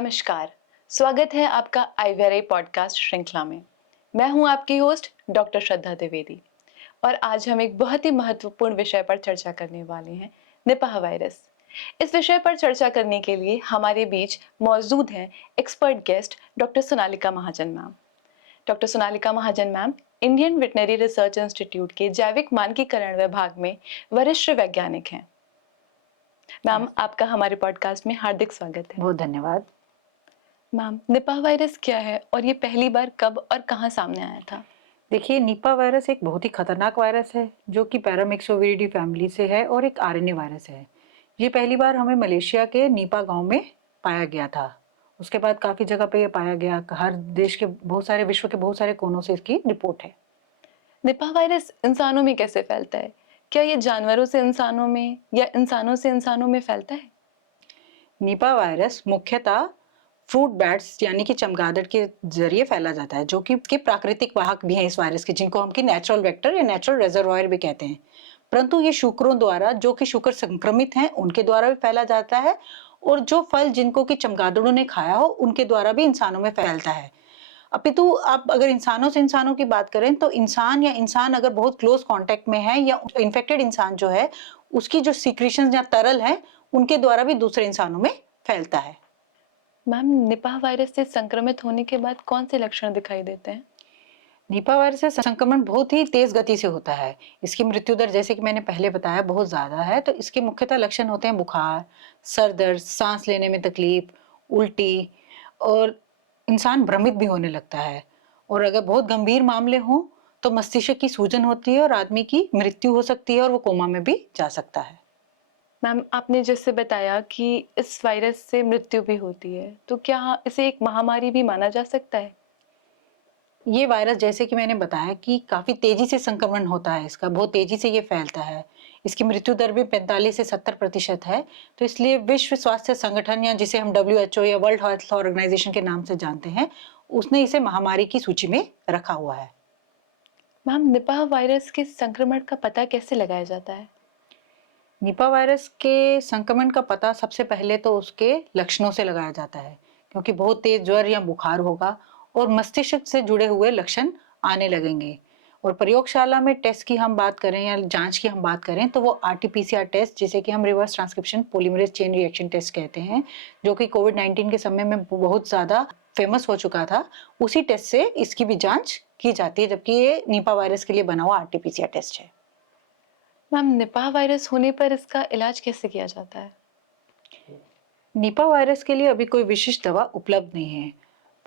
नमस्कार, स्वागत है आपका आईवीआरआई पॉडकास्ट श्रृंखला में। मैं हूं आपकी होस्ट डॉक्टर श्रद्धा द्विवेदी और आज हम एक बहुत ही महत्वपूर्ण विषय पर चर्चा करने वाले हैं, निपाह वायरस। इस विषय पर चर्चा करने के लिए हमारे बीच मौजूद हैं expert guest doctor Sonalika Mahajan ma'am. Doctor Sonalika Mahajan ma'am Indian veterinary research institute के जैविक मानकीकरण विभाग में वरिष्ठ वैज्ञानिक हैं। मैम, आपका हमारे पॉडकास्ट में हार्दिक स्वागत है। बहुत धन्यवाद। मैम, निपाह वायरस क्या है और ये पहली बार कब और कहाँ सामने आया था? देखिए, निपा वायरस एक बहुत ही खतरनाक वायरस है जो कि पैरामिक्सोविरिडी फैमिली से है और एक आरएनए वायरस है। ये पहली बार हमें मलेशिया के निपा गांव में पाया गया था। उसके बाद काफ़ी जगह पे ये पाया गया। हर देश के बहुत सारे, विश्व के बहुत सारे कोनों से इसकी रिपोर्ट है। निपाह वायरस इंसानों में कैसे फैलता है? क्या ये जानवरों से इंसानों में या इंसानों से इंसानों में फैलता है? निपा वायरस मुख्यतः फ्रूट बैट्स यानी कि चमगादड़ के जरिए फैला जाता है, जो कि के प्राकृतिक वाहक भी हैं इस वायरस के, जिनको हम कि नेचुरल वेक्टर या नेचुरल रिजर्वॉयर भी कहते हैं। परंतु ये शुकरों द्वारा, जो कि शुकर संक्रमित हैं, उनके द्वारा भी फैला जाता है, और जो फल जिनको कि चमगादड़ों ने खाया हो उनके द्वारा भी इंसानों में फैलता है। अपितु आप अगर इंसानों से इंसानों की बात करें तो इंसान या इंसान अगर बहुत क्लोज कांटेक्ट में है या इन्फेक्टेड इंसान जो है, उसकी जो सीक्रेशंस या तरल है, उनके द्वारा भी दूसरे इंसानों में फैलता है। मैम, निपाह वायरस से संक्रमित होने के बाद कौन से लक्षण दिखाई देते हैं? निपा वायरस से संक्रमण बहुत ही तेज गति से होता है। इसकी मृत्यु दर, जैसे कि मैंने पहले बताया, बहुत ज्यादा है। तो इसके मुख्यतः लक्षण होते हैं बुखार, सर दर्द, सांस लेने में तकलीफ, उल्टी, और इंसान भ्रमित भी होने लगता है। और अगर बहुत गंभीर मामले हों तो मस्तिष्क की सूजन होती है और आदमी की मृत्यु हो सकती है और वो कोमा में भी जा सकता है। मैम, आपने जैसे बताया कि इस वायरस से मृत्यु भी होती है, तो क्या इसे एक महामारी भी माना जा सकता है? ये वायरस, जैसे कि मैंने बताया, कि काफी तेजी से संक्रमण होता है, इसका बहुत तेजी से ये फैलता है। इसकी मृत्यु दर भी 45 से 70% है। तो इसलिए विश्व स्वास्थ्य संगठन, या जिसे हम WHO या वर्ल्ड हेल्थ ऑर्गेनाइजेशन के नाम से जानते हैं, उसने इसे महामारी की सूची में रखा हुआ है। मैम, निपाह वायरस के संक्रमण का पता कैसे लगाया जाता है? निपा वायरस के संक्रमण का पता सबसे पहले तो उसके लक्षणों से लगाया जाता है, क्योंकि बहुत तेज ज्वर या बुखार होगा और मस्तिष्क से जुड़े हुए लक्षण आने लगेंगे। और प्रयोगशाला में टेस्ट की हम बात करें या जांच की हम बात करें तो वो RT-PCR टेस्ट, जिसे कि हम reverse transcription polymerase chain reaction test कहते हैं, जो कि कोविड-19 के समय में बहुत ज्यादा फेमस हो चुका था, उसी टेस्ट से इसकी भी जांच की जाती है, जबकि ये निपा वायरस के लिए बना हुआ RT-PCR टेस्ट है। मैम, निपाह वायरस होने पर इसका इलाज कैसे किया जाता है? निपा वायरस के लिए अभी कोई विशिष्ट दवा उपलब्ध नहीं है,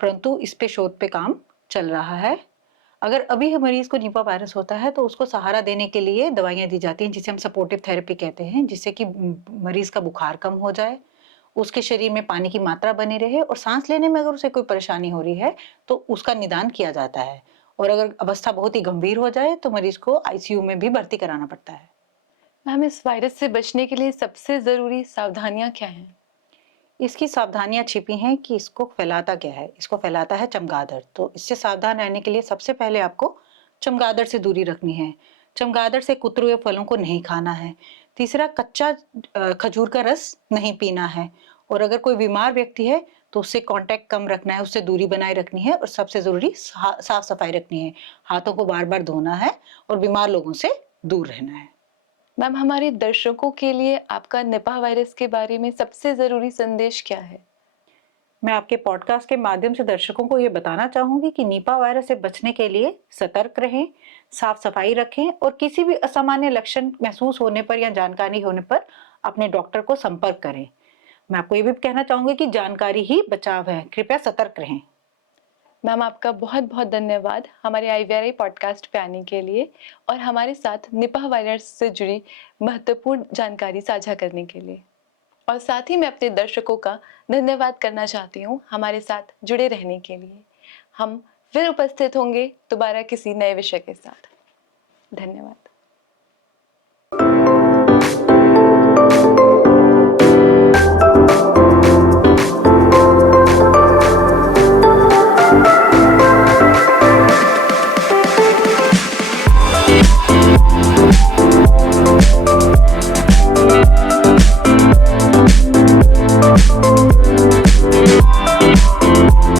परंतु इस पे शोध पे काम चल रहा है। अगर अभी मरीज को निपा वायरस होता है तो उसको सहारा देने के लिए दवाइयां दी जाती हैं, जिसे हम सपोर्टिव थेरेपी कहते हैं, जिससे कि मरीज का बुखार कम हो जाए, उसके शरीर में पानी की मात्रा बनी रहे, और सांस लेने में अगर उसे कोई परेशानी हो रही है तो उसका निदान किया जाता है। और अगर अवस्था बहुत ही गंभीर हो जाए तो मरीज को ICU में भी भर्ती कराना पड़ता है। मैम, इस वायरस से बचने के लिए सबसे जरूरी सावधानियां क्या हैं? इसकी सावधानियां छिपी हैं कि इसको फैलाता क्या है। इसको फैलाता है चमगादड़। तो इससे सावधान रहने के लिए सबसे पहले आपको चमगादड़ से दूरी रखनी है। चमगादड़ से कुतरे हुए फलों को नहीं खाना है। तीसरा, कच्चा खजूर का रस नहीं पीना है। और अगर कोई बीमार व्यक्ति है तो उससे कांटेक्ट कम रखना है, उससे दूरी बनाए रखनी है, और सबसे जरूरी साफ सफाई रखनी है। हाथों को बार बार धोना है और बीमार लोगों से दूर रहना है। मैम, हमारे दर्शकों के लिए आपका निपाह वायरस के बारे में सबसे जरूरी संदेश क्या है? मैं आपके पॉडकास्ट के माध्यम से दर्शकों को ये बताना चाहूंगी कि निपा वायरस से बचने के लिए सतर्क रहें, साफ सफाई रखें, और किसी भी असामान्य लक्षण महसूस होने पर या जानकारी होने पर अपने डॉक्टर को संपर्क करें। मैं आपको ये भी कहना चाहूंगी कि जानकारी ही बचाव है। कृपया सतर्क रहें। मैम, आपका बहुत बहुत धन्यवाद हमारे आईवीआरआई पॉडकास्ट पे आने के लिए और हमारे साथ निपाह वायरस से जुड़ी महत्वपूर्ण जानकारी साझा करने के लिए। और साथ ही मैं अपने दर्शकों का धन्यवाद करना चाहती हूँ हमारे साथ जुड़े रहने के लिए। हम फिर उपस्थित होंगे दोबारा किसी नए विषय के साथ। धन्यवाद।